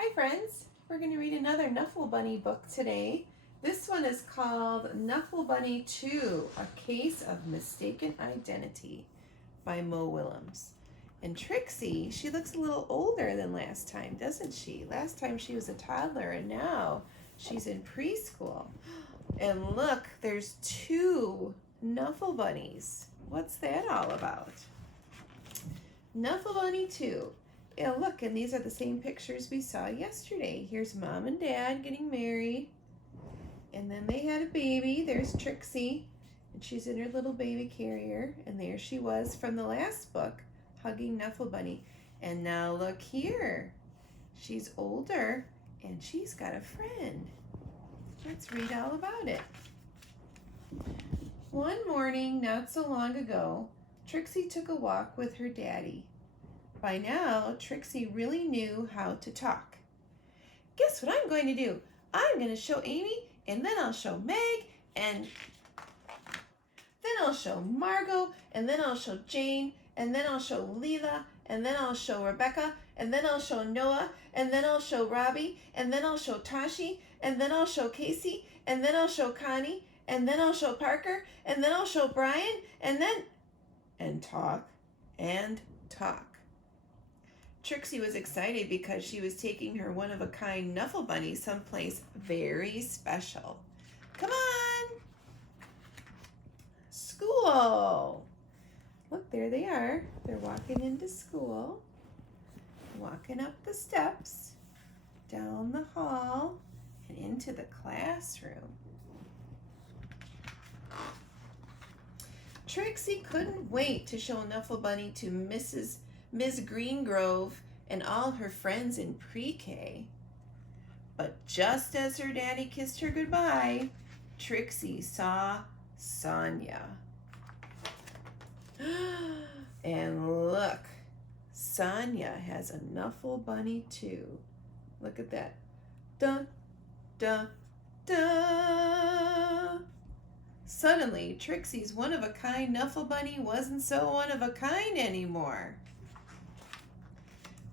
Hi friends, we're going to read another Knuffle Bunny book today. This one is called Knuffle Bunny 2, A Case of Mistaken Identity by Willems. And Trixie, she looks a little older than last time, doesn't she? Last time she was a toddler and now she's in preschool. And look, there's 2 Knuffle Bunnies. What's that all about? Knuffle Bunny 2. Yeah, look, and these are the same pictures we saw yesterday. Here's Mom and Dad getting married. And then they had a baby. There's Trixie. And she's in her little baby carrier. And there she was from the last book, hugging Knuffle Bunny. And now look here. She's older and she's got a friend. Let's read all about it. One morning, not so long ago, Trixie took a walk with her daddy. By now, Trixie really knew how to talk. Guess what I'm going to do? I'm going to show Amy, and then I'll show Meg, and then I'll show Margot, and then I'll show Jane, and then I'll show Leela, and then I'll show Rebecca, and then I'll show Noah, and then I'll show Robbie, and then I'll show Tashi, and then I'll show Casey, and then I'll show Connie, and then I'll show Parker, and then I'll show Brian, and then... and talk and talk. Trixie was excited because she was taking her one-of-a-kind Knuffle Bunny someplace very special. Come on! School! Look, there they are. They're walking into school, walking up the steps, down the hall, and into the classroom. Trixie couldn't wait to show Knuffle Bunny to Miss Greengrove and all her friends in pre-K. But just as her daddy kissed her goodbye, Trixie saw Sonia. And look, Sonia has a Knuffle Bunny too. Look at that. Dun, dun, dun. Suddenly, Trixie's one-of-a-kind Knuffle Bunny wasn't so one-of-a-kind anymore.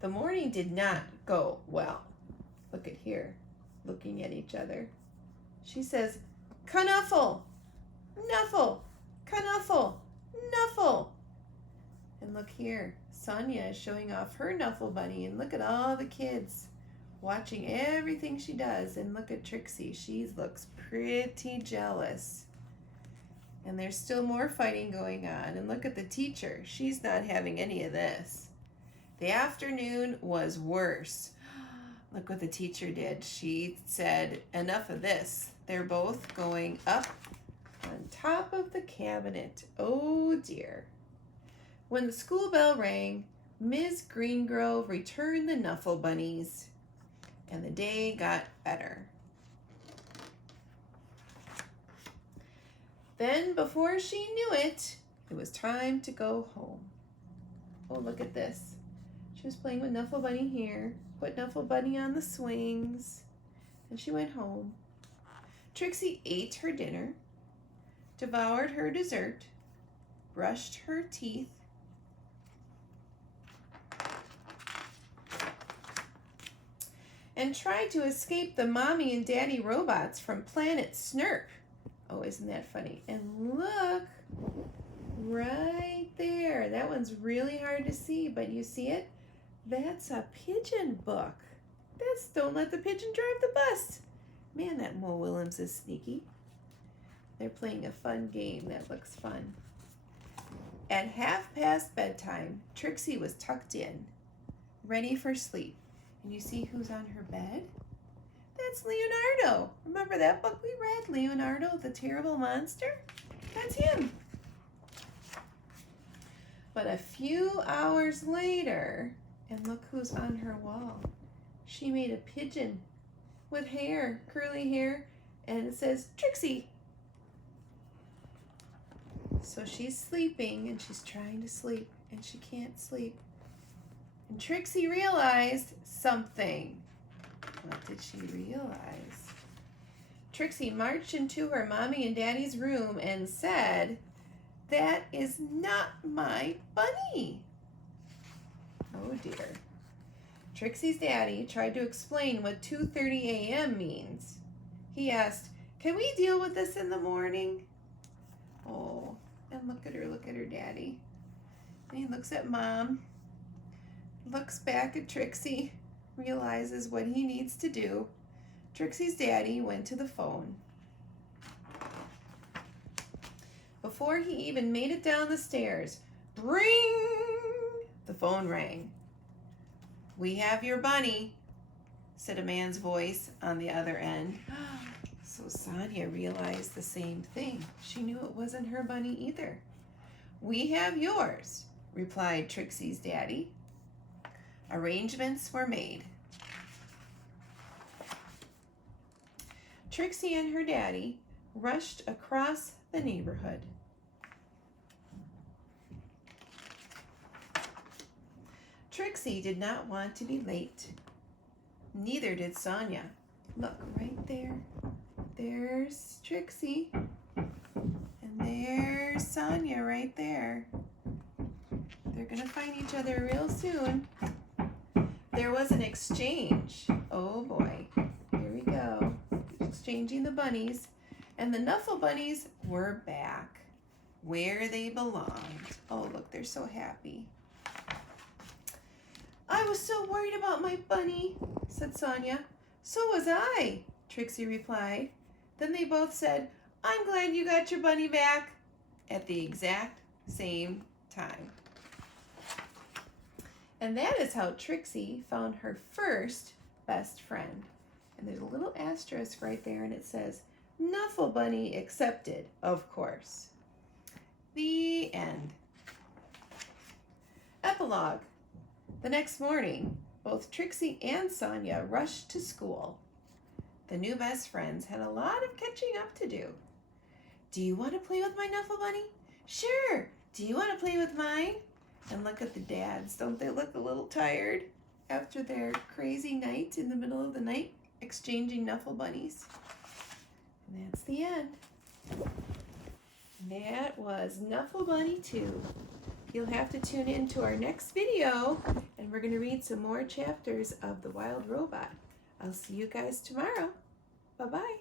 The morning did not go well. Look at here, looking at each other. She says, Knuffle, Knuffle, Knuffle, Knuffle. And look here, Sonia is showing off her Knuffle Bunny, and look at all the kids watching everything she does. And look at Trixie, she looks pretty jealous. And there's still more fighting going on. And look at the teacher. She's not having any of this. The afternoon was worse. Look what the teacher did. She said, enough of this. They're both going up on top of the cabinet. Oh dear. When the school bell rang, Ms. Greengrove returned the Knuffle Bunnies, and the day got better. Then, before she knew it, it was time to go home. Oh, look at this. She was playing with Knuffle Bunny here, put Knuffle Bunny on the swings, and she went home. Trixie ate her dinner, devoured her dessert, brushed her teeth, and tried to escape the mommy and daddy robots from Planet Snurp. Oh, isn't that funny? And look, right there. That one's really hard to see, but you see it? That's a pigeon book. That's Don't Let the Pigeon Drive the Bus. Man, that Willems is sneaky. They're playing a fun game that looks fun. At 1:30 bedtime, Trixie was tucked in, ready for sleep. And you see who's on her bed? That's Leonardo. Remember that book we read, Leonardo the Terrible Monster? That's him. But a few hours later, and look who's on her wall. She made a pigeon with hair, curly hair, and it says, Trixie. So she's sleeping, and she's trying to sleep, and she can't sleep. And Trixie realized something. What did she realize? Trixie marched into her mommy and daddy's room and said, that is not my bunny. Oh dear. Trixie's daddy tried to explain what 2:30 a.m. means. He asked, "Can we deal with this in the morning?" Oh, and look at her daddy. And he looks at Mom, looks back at Trixie, realizes what he needs to do. Trixie's daddy went to the phone. Before he even made it down the stairs, bring! The phone rang. "We have your bunny," said a man's voice on the other end. So Sonia realized the same thing. She knew it wasn't her bunny either. "We have yours," replied Trixie's daddy. Arrangements were made. Trixie and her daddy rushed across the neighborhood. Trixie did not want to be late. Neither did Sonia. Look, right there. There's Trixie. And there's Sonia right there. They're going to find each other real soon. There was an exchange. Oh boy. Here we go. Exchanging the bunnies. And the Knuffle bunnies were back where they belonged. Oh, look, they're so happy. "I was so worried about my bunny," said Sonia. "So was I," Trixie replied. Then they both said, "I'm glad you got your bunny back," at the exact same time. And that is how Trixie found her first best friend. And there's a little asterisk right there, and it says, "Knuffle bunny accepted, of course." The end. Epilogue. The next morning, both Trixie and Sonia rushed to school. The new best friends had a lot of catching up to do. "Do you want to play with my Knuffle bunny?" "Sure." "Do you want to play with mine?" And look at the dads. Don't they look a little tired after their crazy night in the middle of the night exchanging Knuffle bunnies? And that's the end. That was Knuffle Bunny 2. You'll have to tune in to our next video, and we're going to read some more chapters of The Wild Robot. I'll see you guys tomorrow. Bye-bye.